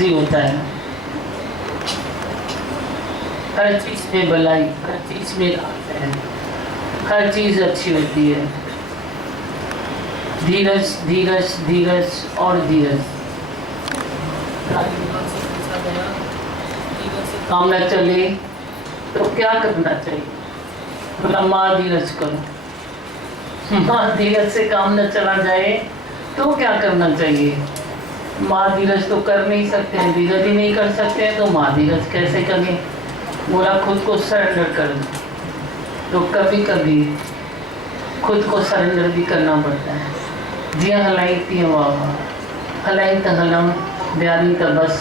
राजी होता है। हर चीज में भलाई, हर चीज में राज है, हर चीज अच्छी होती है। धीरज धीरज धीरज और धीरज। काम न चले तो क्या करना चाहिए? बोला माँ धीरज करो। माँ धीरज से काम न चला जाए तो क्या करना चाहिए? माँ धीरज तो कर नहीं सकते हैं, धीरज ही नहीं कर सकते हैं तो माँ धीरज कैसे करें? बोला खुद को सरेंडर कर दो। तो कभी कभी खुद को सरेंडर भी करना पड़ता है। जिया हलाई तिया वाह, हलाई त हलम ब्यारी त बस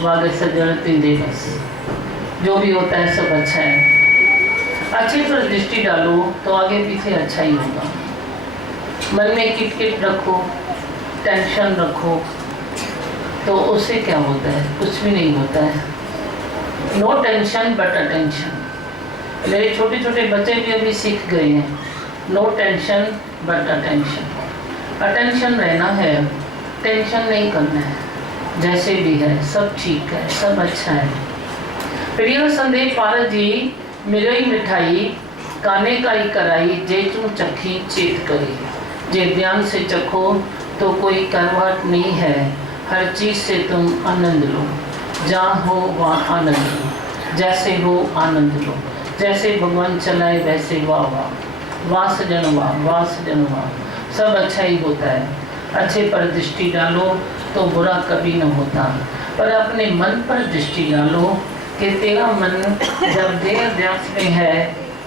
वागे सजन तिंदे बस। जो भी होता है सब अच्छा है। अच्छे पर दृष्टि डालो तो आगे पीछे अच्छा ही होगा। मन में किट रखो, टेंशन रखो तो उससे क्या होता है? कुछ भी नहीं होता है। No tension but attention. मेरे छोटे छोटे बच्चे भी अभी सीख गए हैं। No tension but attention. Attention रहना है, टेंशन नहीं करना है। जैसे भी है सब ठीक है, सब अच्छा है। प्रिय संदेश पारस जी, मेरे ही मिठाई काने का ही कराई, जे तुम चखी चेत करी। जे ध्यान से चखो तो कोई करवाट नहीं है, हर चीज से तुम आनंद लो। जहाँ हो वहाँ आनंद लो, जैसे हो आनंद लो। जैसे भगवान चलाए वैसे वाह वाह, वाह सजन वाह, वाह सजन वाह। सब अच्छा ही होता है। अच्छे पर दृष्टि डालो तो बुरा कभी न होता। पर अपने मन पर दृष्टि डालो कि तेरा मन जब देह अध्यास में है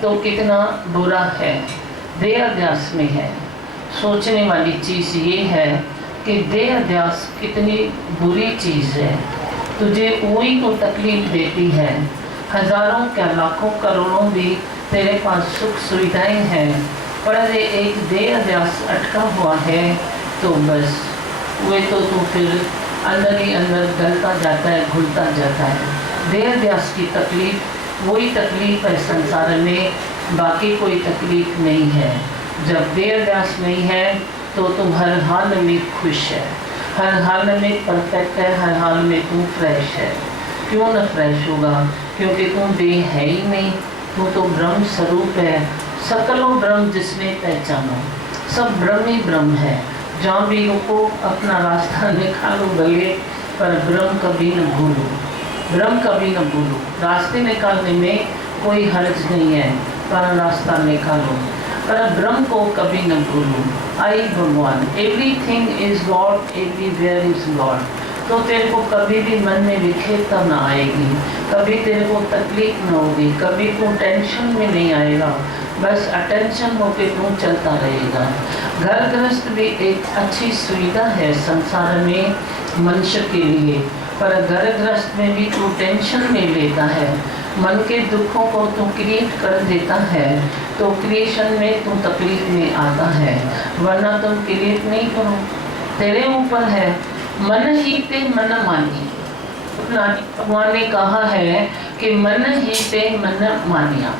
तो कितना बुरा है। देह अध्यास में है। सोचने वाली चीज़ ये है कि देह अध्यास कितनी बुरी चीज़ है। तुझे वही को तकलीफ देती है। हजारों क्या लाखों करोड़ों भी तेरे पास सुख सुविधाएं हैं, पर अरे एक देह अध्यास अटका हुआ है तो बस वे तो तू फिर अंदर ही अंदर गलता जाता है, घुलता जाता है। देह अध्यास की तकलीफ वही तकलीफ है संसार में, बाकी कोई तकलीफ नहीं है। जब देह अध्यास नहीं है तो तुम हर हाल में खुश है, हर हाल में परफेक्ट है, हर हाल में तुम फ्रेश है। क्यों न फ्रेश होगा? क्योंकि तुम देह है ही नहीं, तू तो ब्रह्म स्वरूप है। सकलों ब्रह्म जिसने पहचानो, सब ब्रह्म ही ब्रह्म है। जहाँ भी रुको अपना रास्ता निकालो भले, पर ब्रह्म कभी न भूलो, ब्रह्म कभी न भूलो। रास्ते निकालने में कोई हर्ज नहीं है, पर रास्ता निकालो, पर ब्रह्म को कभी न भूलो। आई भगवान, everything is God, everywhere is God. तो तेरे को कभी भी मन में विखेरता ना आएगी, कभी तेरे को तकलीफ ना होगी, कभी तू टेंशन में नहीं आएगा। बस अटेंशन होके तू चलता रहेगा। घर गृहस्थ भी एक अच्छी सुविधा है संसार में मनुष्य के लिए, पर घर गृहस्थ में भी तू टेंशन नहीं लेता है, मन के दुखों को तू क्रिएट कर देता है, तो क्रिएशन में तू तकलीफ में आता है। वरना तुम क्रिएट नहीं करो, तेरे ऊपर है। मन ही ते मन मानी। भगवान ने कहा है कि मन ही ते मन मानिया।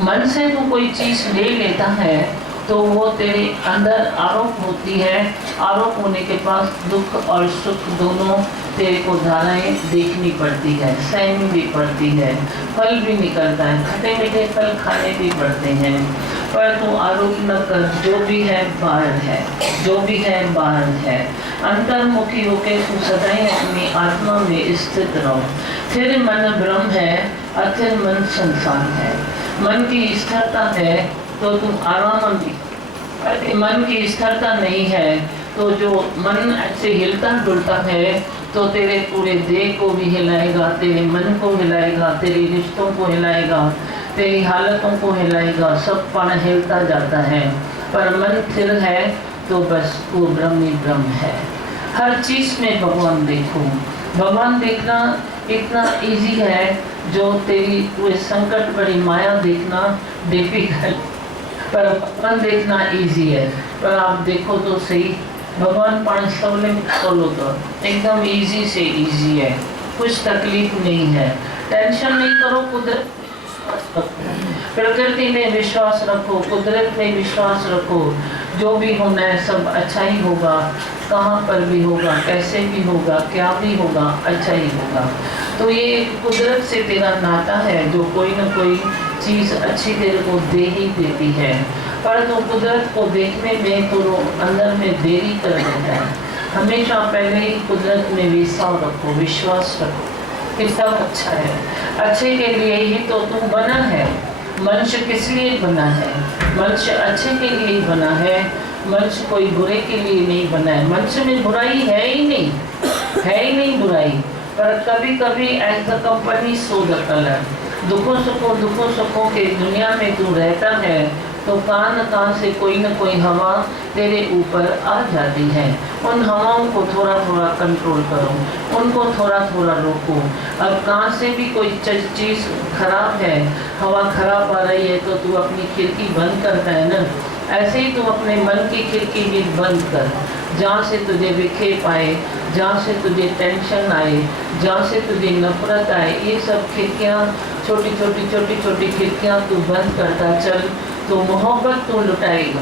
मन से तू कोई चीज ले लेता है तो वो तेरे अंदर आरोप होती है। आरोप होने के पास दुख और सुख दोनों तेरे को धाराएं देखनी पड़ती है, सहनी भी पड़ती है, फल भी निकलता है, खट्टे मीठे फल खाने भी पड़ते हैं। पर तू आरोप न कर, जो भी है बाहर है, जो भी है बाहर है। अंतर्मुखी होकर तू सदाई अपनी आत्मा में स्थित रहो। फिर मन ब्रह्म है, अथिर मन संसार है। मन की स्थिरता है तो तुम आराम में, मन की स्थिरता नहीं है तो जो मन ऐसे हिलता डुलता है तो तेरे पूरे देह को भी हिलाएगा, तेरे मन को हिलाएगा, तेरे रिश्तों को हिलाएगा, तेरी हालतों को हिलाएगा। सब पण हिलता जाता है, पर मन स्थिर है तो बस वो ब्रह्म ही ब्रह्म है। हर चीज में भगवान देखो। भगवान देखना इतना इजी है जो तेरी पूरे संकट बड़ी माया देखना डिफिकल्ट, पर भगवान देखना इजी है। पर आप देखो तो सही, भगवान 500 में खोलो तो एकदम इजी से इजी है, कुछ तकलीफ नहीं है। टेंशन नहीं करो, कुदरत प्रकृति में विश्वास रखो, कुदरत में विश्वास रखो। जो भी होना है सब अच्छा ही होगा, कहाँ पर भी होगा, कैसे भी होगा, क्या भी होगा, अच्छा ही होगा। तो ये कुदरत से तेरा नाता है, जो कोई ना कोई चीज़ अच्छी तेरे को दे ही देती है। पर तो कुदरत को देखने में तो अंदर में देरी कर देता है। हमेशा पहले ही कुदरत में विश्वास रखो कि सब अच्छा है। अच्छे के लिए ही तो तू बना है। मनुष्य किस लिए बना है? मनुष्य अच्छे के लिए ही बना है। मनुष्य कोई बुरे के लिए नहीं बना है। मनुष्य में बुराई है ही नहीं बुराई। पर कभी कभी as the company so the colour. दुखों सुखों के दुनिया में तू रहता है तो कान से कोई न कोई हवा तेरे ऊपर आ जाती है। उन हवाओं को थोड़ा थोड़ा कंट्रोल करो, उनको थोड़ा थोड़ा रोको। अब कान से भी कोई चीज़ खराब है, हवा खराब आ रही है तो तू अपनी खिड़की बंद करता है ना। ऐसे ही तू अपने मन की खिड़की भी बंद कर। जहाँ से तुझे विखेप आए, जहाँ से तुझे टेंशन आए, जहाँ से तुझे नफरत आए, ये सब खिड़कियाँ छोटी छोटी खिड़कियाँ तू बंद करता चल तो मोहब्बत तू लुटाएगा।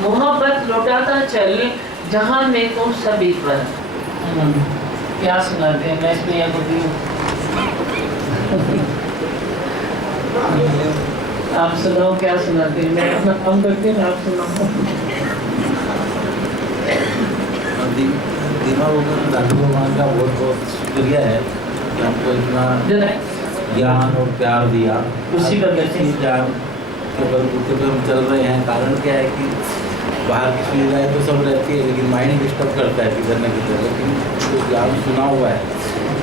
मोहब्बत लुटाता चल जहाँ में तू सभी पर। क्या सुनाते हैं? मैं इसमें आप सुनाओ, क्या सुनाते हैं? मैं अपना काम करके आप सुनाओ। दादी भगवान का बहुत बहुत शुक्रिया है कि हमको इतना ज्ञान और प्यार दिया। उसी पर बैठे ज्ञान के बलबूते पे हम चल रहे हैं। कारण क्या है कि बाहर की सुविधाएँ तो सब रहती है लेकिन माइंड डिस्टर्ब करता है किधर न किधर। लेकिन जो ज्ञान सुना हुआ है,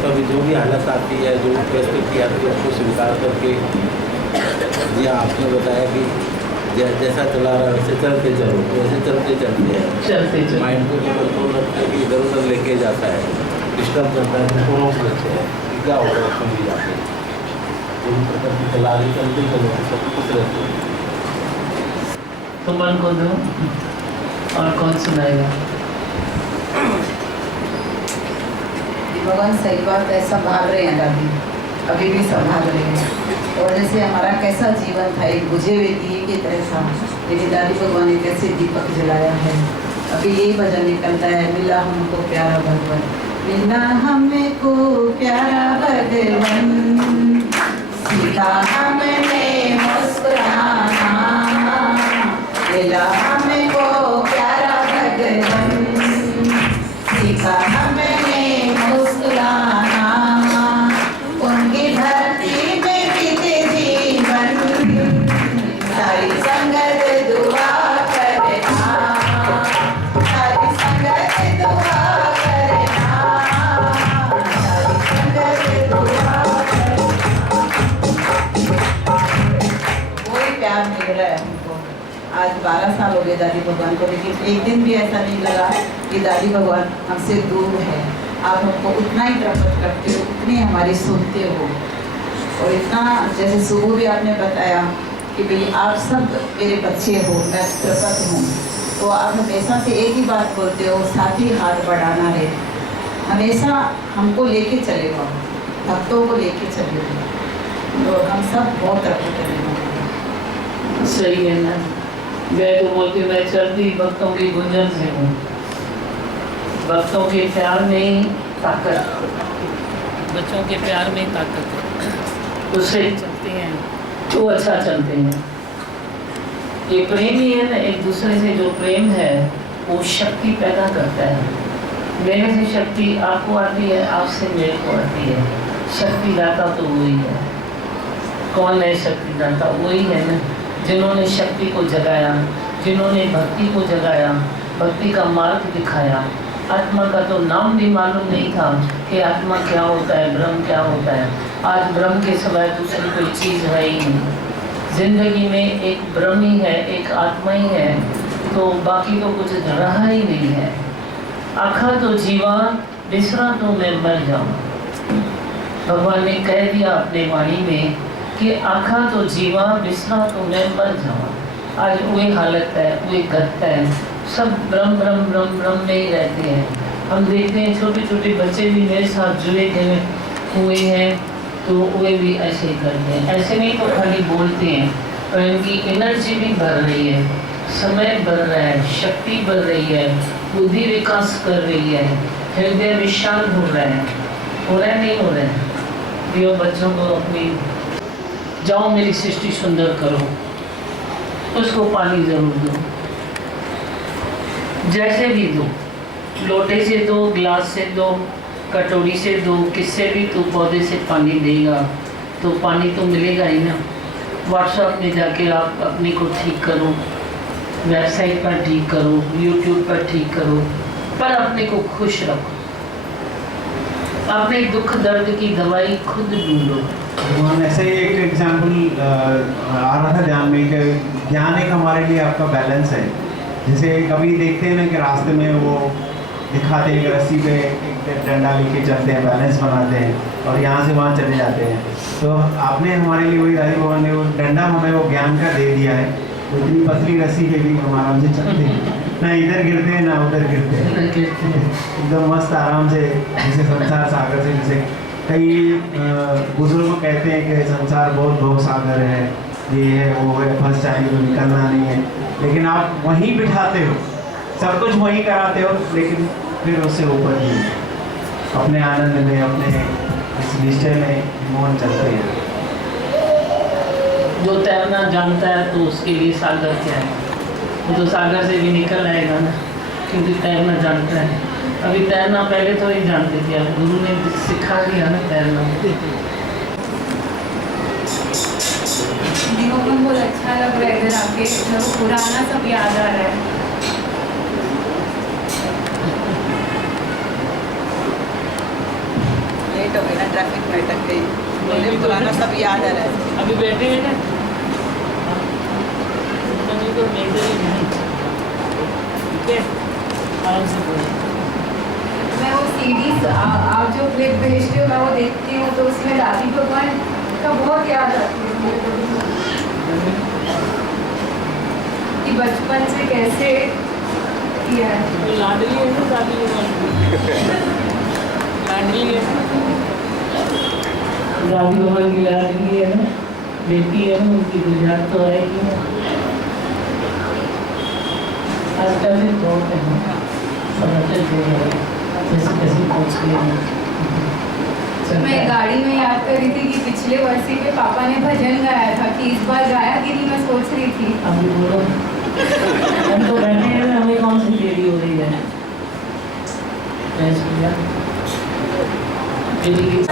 कभी जो भी हालत आती है, जो परिस्थिति आती है, उसको स्वीकार करके जी आपने बताया कि जैसा चला रहा है वैसे चलते चलो, वैसे चलते हैं। माइंड को जो कंट्रोल रखता है कि इधर उधर लेके जाता है, डिस्टर्ब करता है, उसको रोक लेते हैं कि क्या होगा उसमें भी जाते हैं। जो प्रकृति चला रही चलते चलो, सब कुछ रहते हैं। तो मन को दो और कौन सुनाएगा? भगवान सही बात है, संभाल रहे हैं दादी, अभी भी संभाल रहे हैं। और जैसे हमारा कैसा जीवन था, एक बुझे हुए दिए की तरह था, लेकिन दादी भगवान ने कैसे दीपक जलाया है। अभी यही भजन निकलता है, मिला हमको प्यारा भगवान, मिला हमको प्यारा भगवान, सीधा हमने मुस्कुराना, मिला हमको प्यारा भगवान, सीधा हमने मुस्कुराना, उनकी धरती में बीते जीवन, सारी संगत दुआ करना, सारी संगत दुआ करना, सारी संगत दुआ करना। वही प्यार मिल रहा है हमको। आज 12 साल हो गए दादी भगवान को, लेकिन एक दिन भी ऐसा नहीं लगा कि दादी भगवान हमसे दूर है। आप हमको उतना ही प्रकट करते हो, उतनी हमारी सुनते हो। और इतना जैसे सुबह भी आपने बताया कि भाई आप सब मेरे बच्चे हो, मैं प्रकट हूँ, तो आप हमेशा से एक ही बात बोलते हो, साथ ही हाथ बढ़ाना है। हमेशा हमको लेके चलेगा, भक्तों को लेके चलेगा, तो हम सब बहुत तरक्की करेंगे। सही है ना। मैं तो बोलती हूँ, मैं चलती भक्तों की गुंजन से हूँ। भक्तों के प्यार में ही ताकत, बच्चों के प्यार में ही ताकत है। दूसरे चलते हैं तो अच्छा चलते हैं। ये प्रेम ही है ना, एक दूसरे से जो प्रेम है वो शक्ति पैदा करता है। मेरे से शक्ति आपको आती है, आपसे मेरे को आती है। शक्ति दाता तो वही है। कौन है शक्ति दाता? वही है ना, जिन्होंने शक्ति को जगाया, जिन्होंने भक्ति को जगाया, भक्ति का मार्ग दिखाया। आत्मा का तो नाम भी मालूम नहीं था कि आत्मा क्या होता है, ब्रह्म क्या होता है। आज ब्रह्म के सिवाय दूसरी कोई चीज़ है ही नहीं। जिंदगी में एक ब्रह्म ही है, एक आत्मा ही है, तो बाकी तो कुछ रहा ही नहीं है। आखा तो जीवा, बिसरा तो मैं मर जाऊँ। भगवान ने कह दिया अपने वाणी में कि आखा तो जीवा, बिसरा तो मैं मर जाऊँ। आज वही हालत है, वही गत है, सब ब्रह्म ब्रह्म ब्रह्म ब्रह्म में ही रहते हैं। हम देखते हैं छोटे छोटे बच्चे भी मेरे साथ जुड़े हुए हैं, तो वे भी ऐसे ही करते हैं। ऐसे नहीं तो खाली बोलते हैं, और इनकी एनर्जी भी बढ़ रही है, समय बढ़ रहा है, शक्ति बढ़ रही है, बुद्धि विकास कर रही है, हृदय विशाल हो रहा है। हो रहा है नहीं हो रहा है? दियो बच्चों को अपनी, जाओ मेरी सृष्टि सुंदर करो, उसको पानी जरूर दो, जैसे भी दो, लोटे से दो, गिलास से दो, कटोरी से दो, किससे भी तू पौधे से पानी देगा तो पानी तो मिलेगा ही ना। व्हाट्सएप में जाके आप अपने को ठीक करो, वेबसाइट पर ठीक करो, यूट्यूब पर ठीक करो, पर अपने को खुश रखो। अपने दुख दर्द की दवाई खुद ढूंढो। भगवान ऐसे ही एक एग्जाम्पल आ रहा था ध्यान में कि ज्ञान एक हमारे लिए आपका बैलेंस है। जैसे कभी देखते हैं ना कि रास्ते में वो दिखाते हैं कि रस्सी पे एक डंडा लेके चलते हैं, बैलेंस बनाते हैं और यहाँ से वहाँ चले जाते हैं। तो आपने हमारे लिए वही राजी भगवान ने वो डंडा हमें वो ज्ञान का दे दिया है। तो इतनी पतली रस्सी पे भी हम आराम से चलते हैं, ना इधर गिरते हैं ना उधर गिरते हैं, एकदम मस्त आराम से। जैसे संसार सागर से, जैसे कई बुजुर्ग कहते हैं कि संसार बहुत भव सागर है, ये है वो है, फंस जाएंगे तो निकलना नहीं है, लेकिन आप वहीं बिठाते हो, सब कुछ वहीं कराते हो, लेकिन फिर उससे ऊपर नहीं, अपने आनंद में, अपने इस निश्चय में मोहन चलते हैं। जो तैरना जानता है तो उसके लिए सागर क्या है? वो तो सागर से भी निकल आएगा ना, क्योंकि तैरना जानता है। अभी तैरना पहले तो ही जानते थे, अब गुरु ने सिखा दिया ना तैरना। दिनों में बहुत अच्छा लग रहा है इधर आके, वो पुराना सब याद आ रहा है। लेट हो गई ना, ट्रैफिक में अटक गई, बोले पुराना सब याद आ रहा है। अभी बैठे हैं ना, तो मेजर ही नहीं, ठीक है, आराम से बोलो। मैं वो सीरीज आप जो क्लिप भेजते हो मैं वो देखती हूँ, तो उसमें दादी भगवान का बहुत याद आती है मेरे को कि बचपन से कैसे किया है। लाडली है ना दादी भगवान, लाडली है, दादी भगवान की लाडली है ना, बेटी है ना, उनकी गुजरात तो आएगी ना। आजकल भी बहुत है, समझते थे जैसे कैसे पहुँच गए। मैं गाड़ी में याद कर रही थी कि पिछले वर्ष पे पापा ने भजन गाया था, कि इस बार गाया कि नहीं, मैं सोच रही थी। अभी बोलो, हम तो बैठे हैं ना, हमें कौन सी देरी हो रही है? देरी की